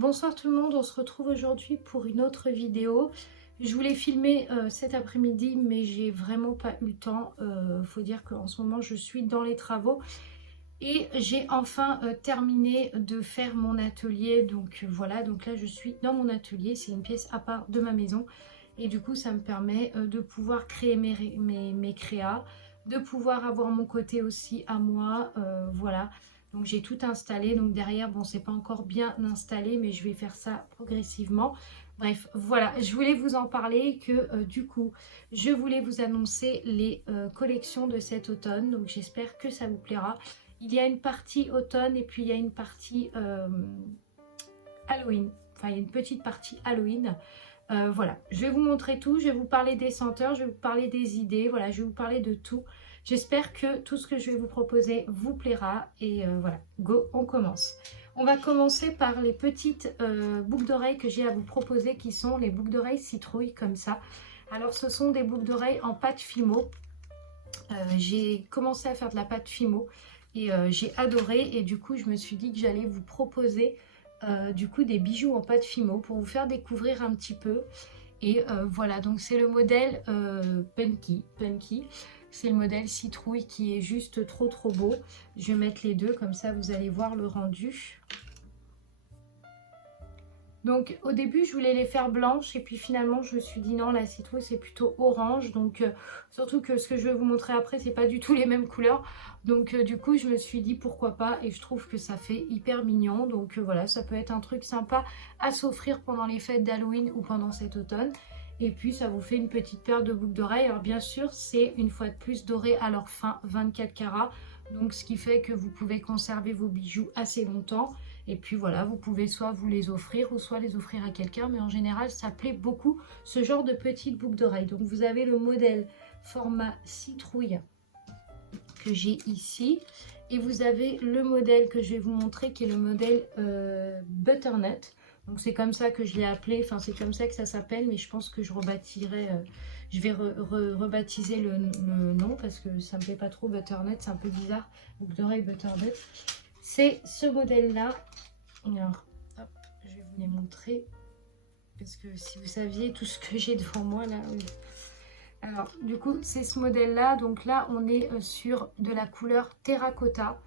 Bonsoir tout le monde, on se retrouve aujourd'hui pour une autre vidéo. Je voulais filmer cet après-midi mais j'ai vraiment pas eu le temps. Faut dire qu'en ce moment je suis dans les travaux et j'ai enfin terminé de faire mon atelier. Donc voilà, donc là je suis dans mon atelier, c'est une pièce à part de ma maison et du coup ça me permet de pouvoir créer mes créas, de pouvoir avoir mon côté aussi à moi, voilà. Donc j'ai tout installé, donc derrière, bon, c'est pas encore bien installé, mais je vais faire ça progressivement. Bref, voilà, je voulais vous en parler que du coup, je voulais vous annoncer les collections de cet automne. Donc j'espère que ça vous plaira. Il y a une partie automne et puis il y a une partie Halloween. Enfin, il y a une petite partie Halloween. Voilà, je vais vous montrer tout, je vais vous parler des senteurs, je vais vous parler des idées, voilà, je vais vous parler de tout. J'espère que tout ce que je vais vous proposer vous plaira et voilà, go, on commence. On va commencer par les petites boucles d'oreilles que j'ai à vous proposer qui sont les boucles d'oreilles citrouille comme ça. Alors ce sont des boucles d'oreilles en pâte Fimo. J'ai commencé à faire de la pâte Fimo et j'ai adoré et du coup je me suis dit que j'allais vous proposer du coup des bijoux en pâte Fimo pour vous faire découvrir un petit peu. Et voilà, donc c'est le modèle Punky. C'est le modèle citrouille qui est juste trop beau. Je vais mettre les deux, comme ça vous allez voir le rendu. Donc au début je voulais les faire blanches et puis finalement je me suis dit non, la citrouille c'est plutôt orange. Donc surtout que ce que je vais vous montrer après c'est pas du tout les mêmes couleurs. Donc du coup je me suis dit pourquoi pas et je trouve que ça fait hyper mignon. Donc voilà, ça peut être un truc sympa à s'offrir pendant les fêtes d'Halloween ou pendant cet automne. Et puis ça vous fait une petite paire de boucles d'oreilles. Alors bien sûr c'est une fois de plus doré à leur fin 24 carats. Donc ce qui fait que vous pouvez conserver vos bijoux assez longtemps. Et puis voilà, vous pouvez soit vous les offrir ou soit les offrir à quelqu'un. Mais en général, ça plaît beaucoup ce genre de petites boucles d'oreilles. Donc vous avez le modèle format citrouille que j'ai ici. Et vous avez le modèle que je vais vous montrer qui est le modèle Butternut. Donc c'est comme ça que je l'ai appelé, enfin c'est comme ça que ça s'appelle. Mais je pense que je rebaptiserai, je vais rebaptiser le nom parce que ça me plaît pas trop Butternut, c'est un peu bizarre. Boucle d'oreille Butternut. C'est ce modèle-là. Alors, hop, je vais vous les montrer. Parce que si vous saviez tout ce que j'ai devant moi, là. Oui. Alors, du coup, c'est ce modèle-là. Donc là, on est sur de la couleur terracotta.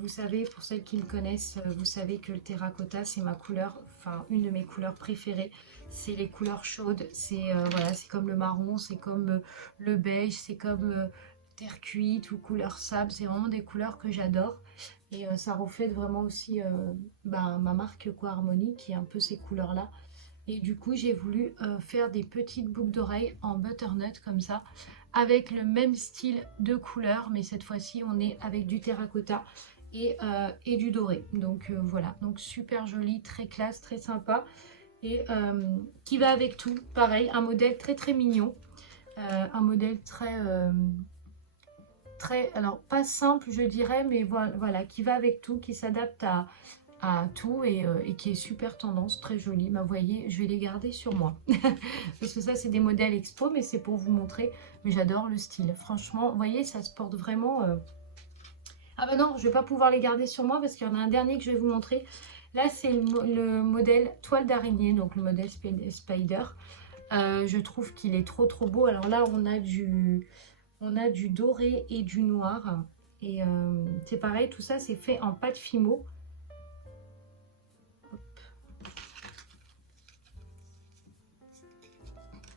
Vous savez, pour celles qui me connaissent, vous savez que le terracotta, c'est ma couleur, enfin, une de mes couleurs préférées. C'est les couleurs chaudes. C'est voilà, c'est comme le marron, c'est comme le beige, c'est comme terre cuite ou couleur sable. C'est vraiment des couleurs que j'adore. Et ça reflète vraiment aussi ma marque Harmonie qui est un peu ces couleurs-là. Et du coup, j'ai voulu faire des petites boucles d'oreilles en butternut comme ça, avec le même style de couleur, mais cette fois-ci, on est avec du terracotta et du doré. Donc voilà, donc super joli, très classe, très sympa. Et qui va avec tout, pareil, un modèle très mignon. Un modèle très, alors pas simple je dirais, mais voilà, qui va avec tout, qui s'adapte à tout et qui est super tendance, très joli. Bah, vous voyez, je vais les garder sur moi. Parce que ça, c'est des modèles expo, mais c'est pour vous montrer. Mais j'adore le style. Franchement, vous voyez, ça se porte vraiment... Ah bah non, je vais pas pouvoir les garder sur moi parce qu'il y en a un dernier que je vais vous montrer. Là, c'est le modèle toile d'araignée, donc le modèle Spider. Je trouve qu'il est trop beau. Alors là, on a du doré et du noir. Et c'est pareil, tout ça, c'est fait en pâte Fimo.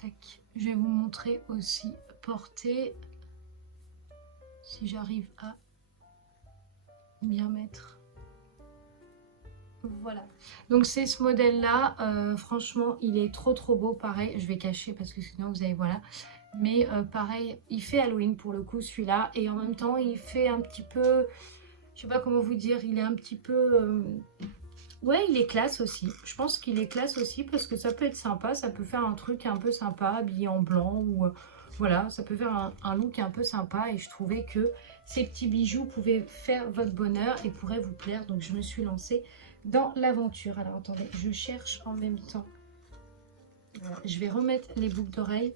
Tac. Je vais vous montrer aussi porter, si j'arrive à bien mettre. Voilà. Donc c'est ce modèle-là. Franchement, il est trop beau. Pareil, je vais cacher parce que sinon vous allez voilà. Mais pareil, il fait Halloween pour le coup celui-là. Et en même temps, il fait un petit peu... Je sais pas comment vous dire. Il est un petit peu... Ouais, il est classe aussi. Je pense qu'il est classe aussi parce que ça peut être sympa. Ça peut faire un truc un peu sympa, habillé en blanc ou... voilà, ça peut faire un look un peu sympa. Et je trouvais que ces petits bijoux pouvaient faire votre bonheur et pourraient vous plaire. Donc je me suis lancée dans l'aventure. Alors attendez, je cherche en même temps. Voilà, je vais remettre les boucles d'oreilles.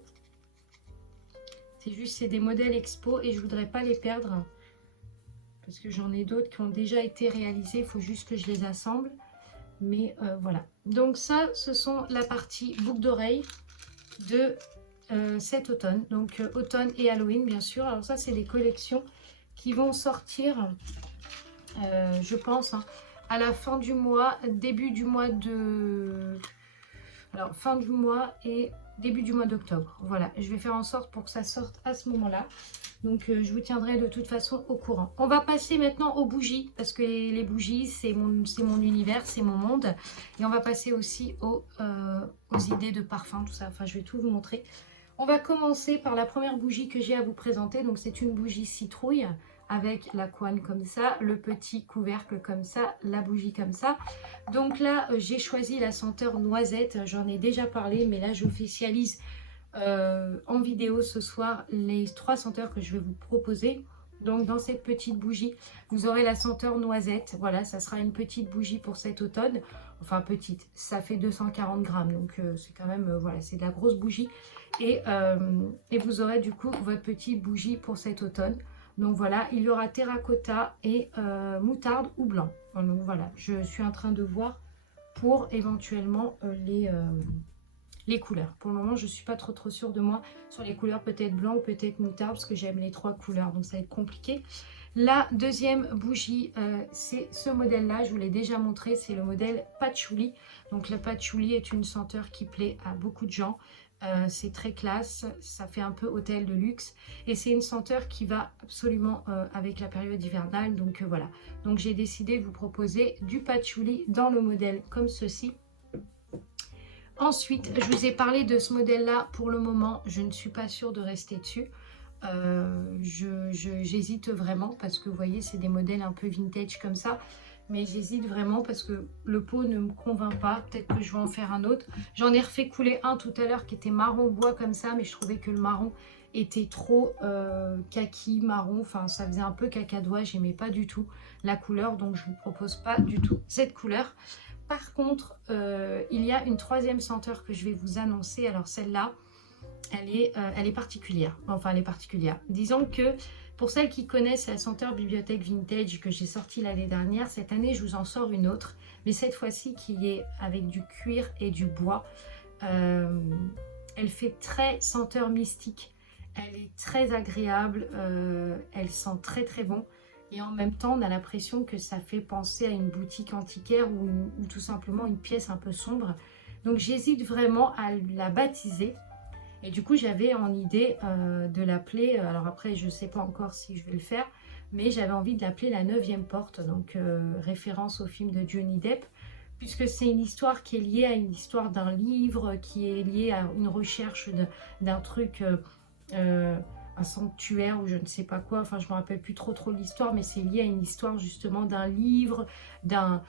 C'est juste, c'est des modèles expo et je voudrais pas les perdre. Parce que j'en ai d'autres qui ont déjà été réalisés. Il faut juste que je les assemble. Mais voilà. Donc ça, ce sont la partie boucle d'oreille de cet automne. Donc automne et Halloween, bien sûr. Alors ça, c'est des collections qui vont sortir, je pense, hein, à la fin du mois, début du mois de... Alors, fin du mois et début du mois d'octobre. Voilà, je vais faire en sorte pour que ça sorte à ce moment-là. Donc, je vous tiendrai de toute façon au courant. On va passer maintenant aux bougies, parce que les bougies, c'est mon univers, c'est mon monde. Et on va passer aussi aux idées de parfum, tout ça. Enfin, je vais tout vous montrer. On va commencer par la première bougie que j'ai à vous présenter. Donc, c'est une bougie citrouille avec la couenne comme ça, le petit couvercle comme ça, la bougie comme ça. Donc là, j'ai choisi la senteur noisette. J'en ai déjà parlé, mais là, j'officialise en vidéo ce soir les 3 senteurs que je vais vous proposer. Donc dans cette petite bougie, vous aurez la senteur noisette. Voilà, ça sera une petite bougie pour cet automne. Enfin petite, ça fait 240 grammes. Donc c'est quand même, voilà, c'est de la grosse bougie. Et vous aurez du coup votre petite bougie pour cet automne. Donc voilà, il y aura terracotta et moutarde ou blanc. Donc voilà, je suis en train de voir pour éventuellement les couleurs. Pour le moment, je ne suis pas trop sûre de moi sur les couleurs, peut-être blanc ou peut-être moutarde, parce que j'aime les 3 couleurs, donc ça va être compliqué. La deuxième bougie, c'est ce modèle-là, je vous l'ai déjà montré, c'est le modèle Patchouli. Donc le Patchouli est une senteur qui plaît à beaucoup de gens. C'est très classe, ça fait un peu hôtel de luxe et c'est une senteur qui va absolument avec la période hivernale. Donc voilà, donc j'ai décidé de vous proposer du patchouli dans le modèle comme ceci. Ensuite, je vous ai parlé de ce modèle-là. Pour le moment, je ne suis pas sûre de rester dessus. J'hésite vraiment parce que vous voyez, c'est des modèles un peu vintage comme ça. Mais j'hésite vraiment parce que le pot ne me convainc pas. Peut-être que je vais en faire un autre. J'en ai refait couler un tout à l'heure qui était marron bois comme ça. Mais je trouvais que le marron était trop kaki, marron. Enfin, ça faisait un peu cacadois. J'aimais pas du tout la couleur. Donc, je ne vous propose pas du tout cette couleur. Par contre, il y a une 3e senteur que je vais vous annoncer. Alors celle-là, elle est particulière. Enfin, elle est particulière. Disons que pour celles qui connaissent la senteur Bibliothèque Vintage que j'ai sortie l'année dernière, cette année, je vous en sors une autre. Mais cette fois-ci, qui est avec du cuir et du bois. Elle fait très senteur mystique. Elle est très agréable. Elle sent très très bon. Et en même temps, on a l'impression que ça fait penser à une boutique antiquaire ou tout simplement une pièce un peu sombre. Donc j'hésite vraiment à la baptiser. Et du coup, j'avais en idée de l'appeler, alors après, je ne sais pas encore si je vais le faire, mais j'avais envie de l'appeler la 9e porte, donc référence au film de Johnny Depp, puisque c'est une histoire qui est liée à une histoire d'un livre, qui est liée à une recherche d'un truc... un sanctuaire ou je ne sais pas quoi, enfin je me rappelle plus trop l'histoire, mais c'est lié à une histoire justement d'un livre, d'un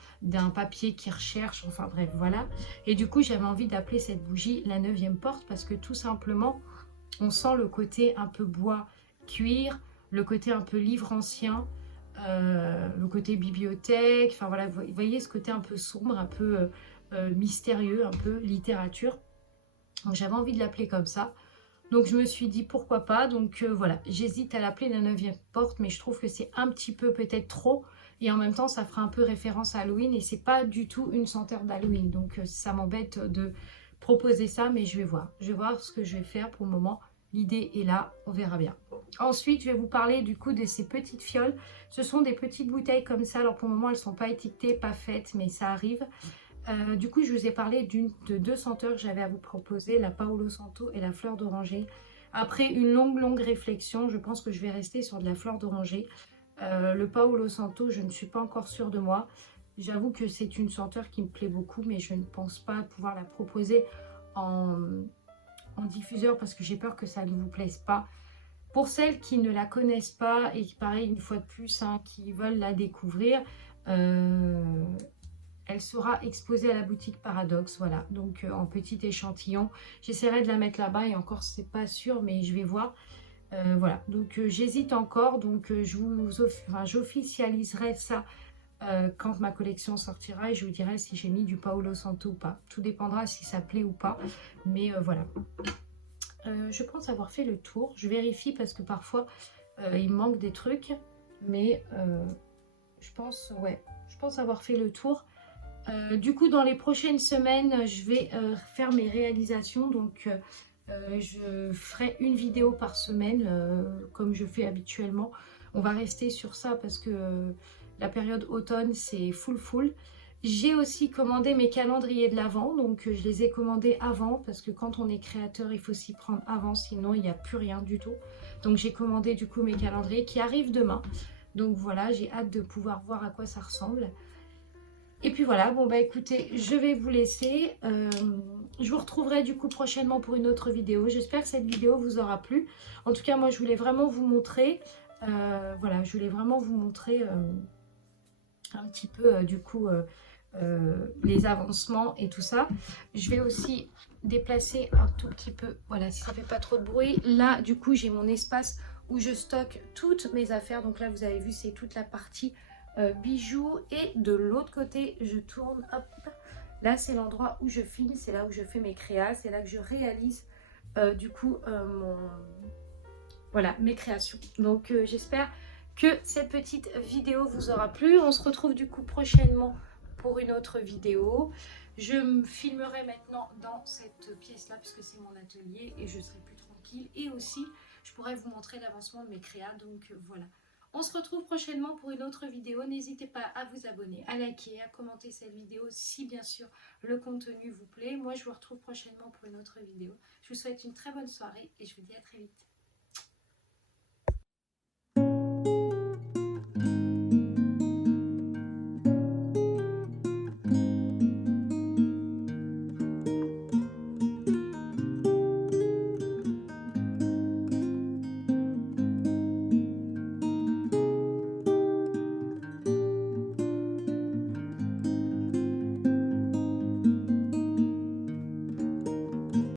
papier qui recherche, enfin bref voilà. Et du coup j'avais envie d'appeler cette bougie la 9e porte parce que tout simplement on sent le côté un peu bois cuir, le côté un peu livre ancien, le côté bibliothèque, enfin voilà, vous voyez ce côté un peu sombre, un peu mystérieux, un peu littérature. Donc j'avais envie de l'appeler comme ça. Donc je me suis dit pourquoi pas, donc voilà, j'hésite à l'appeler la 9e porte, mais je trouve que c'est un petit peu peut-être trop, et en même temps ça fera un peu référence à Halloween, et c'est pas du tout une senteur d'Halloween, donc ça m'embête de proposer ça, mais je vais voir ce que je vais faire pour le moment, l'idée est là, on verra bien. Ensuite je vais vous parler du coup de ces petites fioles, ce sont des petites bouteilles comme ça, alors pour le moment elles sont pas étiquetées, pas faites, mais ça arrive. Du coup, je vous ai parlé de 2 senteurs que j'avais à vous proposer, la Paolo Santo et la fleur d'oranger. Après une longue réflexion, je pense que je vais rester sur de la fleur d'oranger. Le Paolo Santo, je ne suis pas encore sûre de moi. J'avoue que c'est une senteur qui me plaît beaucoup, mais je ne pense pas pouvoir la proposer en diffuseur parce que j'ai peur que ça ne vous plaise pas. Pour celles qui ne la connaissent pas et qui, pareil, une fois de plus, hein, qui veulent la découvrir, elle sera exposée à la boutique Paradoxe, voilà, donc en petit échantillon. J'essaierai de la mettre là-bas et encore c'est pas sûr, mais je vais voir. Voilà, donc j'hésite encore, donc j'officialiserai ça quand ma collection sortira et je vous dirai si j'ai mis du Paolo Santo ou pas. Tout dépendra si ça plaît ou pas, mais voilà. Je pense avoir fait le tour, je vérifie parce que parfois il me manque des trucs, mais je pense avoir fait le tour. Du coup, dans les prochaines semaines, je vais faire mes réalisations. Donc, je ferai une vidéo par semaine, comme je fais habituellement. On va rester sur ça parce que la période automne, c'est full. J'ai aussi commandé mes calendriers de l'Avent. Donc, je les ai commandés avant parce que quand on est créateur, il faut s'y prendre avant. Sinon, il n'y a plus rien du tout. Donc, j'ai commandé du coup mes calendriers qui arrivent demain. Donc, voilà, j'ai hâte de pouvoir voir à quoi ça ressemble. Et puis voilà, bon bah écoutez, je vais vous laisser. Je vous retrouverai du coup prochainement pour une autre vidéo. J'espère que cette vidéo vous aura plu. En tout cas, moi je voulais vraiment vous montrer, voilà, je voulais vraiment vous montrer un petit peu du coup les avancements et tout ça. Je vais aussi déplacer un tout petit peu, voilà, si ça fait pas trop de bruit. Là, du coup, j'ai mon espace où je stocke toutes mes affaires. Donc là, vous avez vu, c'est toute la partie bijoux. Et de l'autre côté, je tourne, hop, là, c'est l'endroit où je filme, c'est là où je fais mes créas, c'est là que je réalise du coup voilà, mes créations. Donc, j'espère que cette petite vidéo vous aura plu. On se retrouve du coup prochainement pour une autre vidéo. Je me filmerai maintenant dans cette pièce-là puisque c'est mon atelier et je serai plus tranquille. Et aussi, je pourrais vous montrer l'avancement de mes créas. Donc, voilà. On se retrouve prochainement pour une autre vidéo. N'hésitez pas à vous abonner, à liker, à commenter cette vidéo si bien sûr le contenu vous plaît. Moi, je vous retrouve prochainement pour une autre vidéo. Je vous souhaite une très bonne soirée et je vous dis à très vite.